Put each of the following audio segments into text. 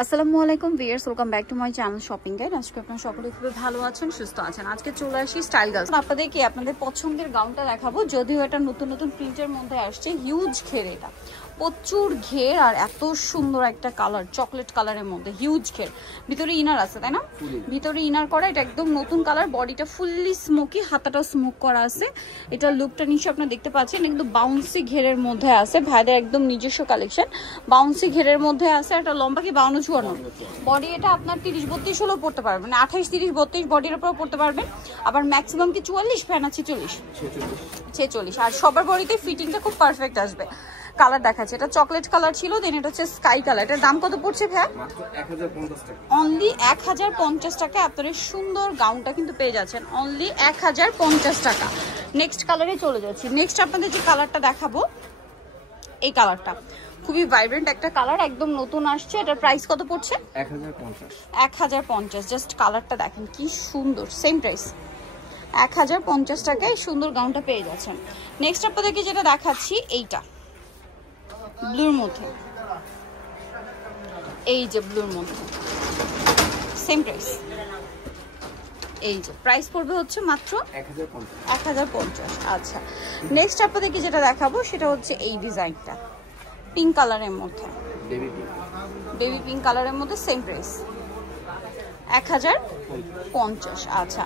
আসসালামু আলাইকুম viewers, welcome back to my channel shopping guide. আজকে আপনারা সকলে খুবই ভালো আছেন, সুস্থ আছেন। আজকে চলে আসি স্টাইল গার্লস। আপনাদেরকে আপনাদের পছন্দের গাউনটা দেখাবো, যদিও এটা নতুন নতুন প্রিন্টের মধ্যে আসছে। হিউজ ঘের, এটা প্রচুর ঘের আর এত সুন্দর একটা কালার, চকলেট কালারের মধ্যে হিউজ ঘের। ভিতরে ইনার আছে, তাই না? ভিতরে ইনার করা, এটা একদম নতুন কালার। বডিটা ফুললি স্মোকি, হাতাটাও স্মোক করা আছে। এটার লুকটা নিশ্চয়ই আপনারা দেখতে পাচ্ছেন, কিন্তু বাউন্সি ঘেরের মধ্যে আছে। ভাইদের একদম নিজস্ব কালেকশন, বাউন্সি ঘেরের মধ্যে আছে। এটা লম্বা কি 52-54 বডি। এটা আপনার 30-32 হলেও পড়তে পারবেন, 28-30-32 বডির উপর পড়তে পারবেন। আবার ম্যাক্সিমাম কি 44 ফ্যান আছে, 46। আর সবার বডিতে ফিটিংটা খুব পারফেক্ট আসবে। কালার দেখাচ্ছে, এটা চকলেট কালার ছিল, দেন এটা হচ্ছে স্কাই কালার। এটার দাম কত পড়ছে ভাই? অনলি 1050 টাকা আপনারা সুন্দর গাউনটা কিন্তু পেয়ে যাচ্ছেন, অনলি 1050 টাকা। নেক্সট কালারে চলে যাচ্ছি। নেক্সট আপনাদের যে কালারটা দেখাবো, এই কালারটা খুবই ভাইব্রেন্ট একটা কালার, একদম নতুন আসছে। এটার প্রাইস কত পড়ছে? 1050। জাস্ট কালারটা দেখেন কি সুন্দর, সেম প্রাইস 1050 টাকায় সুন্দর গাউনটা পেয়ে যাচ্ছেন। নেক্সট আপনাদেরকে যেটা দেখাচ্ছি, এইটা ব্লুর মধ্যে, এই যে ব্লুর মধ্যে সেম প্রাইস। এই যে প্রাইস পড়বে হচ্ছে মাত্র 1050। আচ্ছা, নেক্সট আপনাদেরকে যেটা দেখাবো সেটা হচ্ছে এই ডিজাইনটা, পিঙ্ক কালারের মধ্যে, বেবি পিঙ্ক কালারের মধ্যে, সেম প্রাইস 1050। আচ্ছা,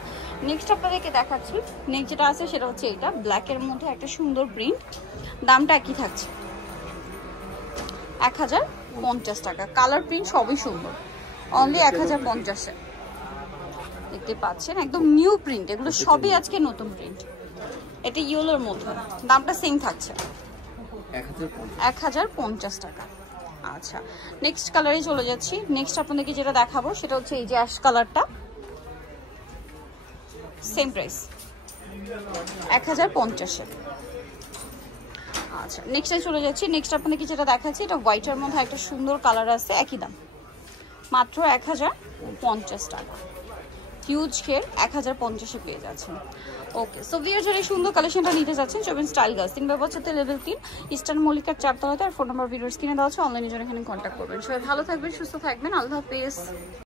নেক্সট আপনাদেরকে দেখাচ্ছি। নেক্সট যেটা আছে সেটা হচ্ছে এইটা ব্ল্যাকের মধ্যে একটা সুন্দর প্রিন্ট, দামটা একই থাকছে 1050 টাকা। কালার প্রিন্ট সবই সুন্দর, অনলি 1050-এ দেখতে পাচ্ছেন। একদম নিউ প্রিন্ট, এগুলো সবই আজকে নতুন প্রিন্ট। এটা ইয়েলোর মধ্যে, দামটা সেম থাকছে 1050 টাকা। আচ্ছা, নেক্সট কালারে চলে যাচ্ছি। নেক্সট আপনাদেরকে যেটা দেখাবো সেটা হচ্ছে এই যে অ্যাশ কালারটা, সেম প্রাইস 1050-এ। আচ্ছা, নেক্সটে চলে যাচ্ছি। নেক্সট আপনাদেরকে যেটা দেখাচ্ছি, এটা হোয়াইটের মধ্যে একটা সুন্দর কালার আছে, একই দাম মাত্র 1050 টাকা। হিউজ ঘের, 1050-এ পেয়ে যাচ্ছেন। ওকে, সো ভিউয়ার্স, যারা এই সুন্দর কালেকশনটা নিতে যাচ্ছেন, চলবেন স্টাইল গার্লস 3 ব্যবস্থাতে লেভেল 3 ইস্টার্ন মল্লিকার 4 তলাতে। আর ফোন নাম্বার ভিডিওর স্ক্রিনে দেওয়া আছে, অনলাইনে জন্য এখানে কন্ট্যাক্ট করবেন। সবাই ভালো থাকবেন, সুস্থ থাকবেন, আল্লাহ হাফেজ।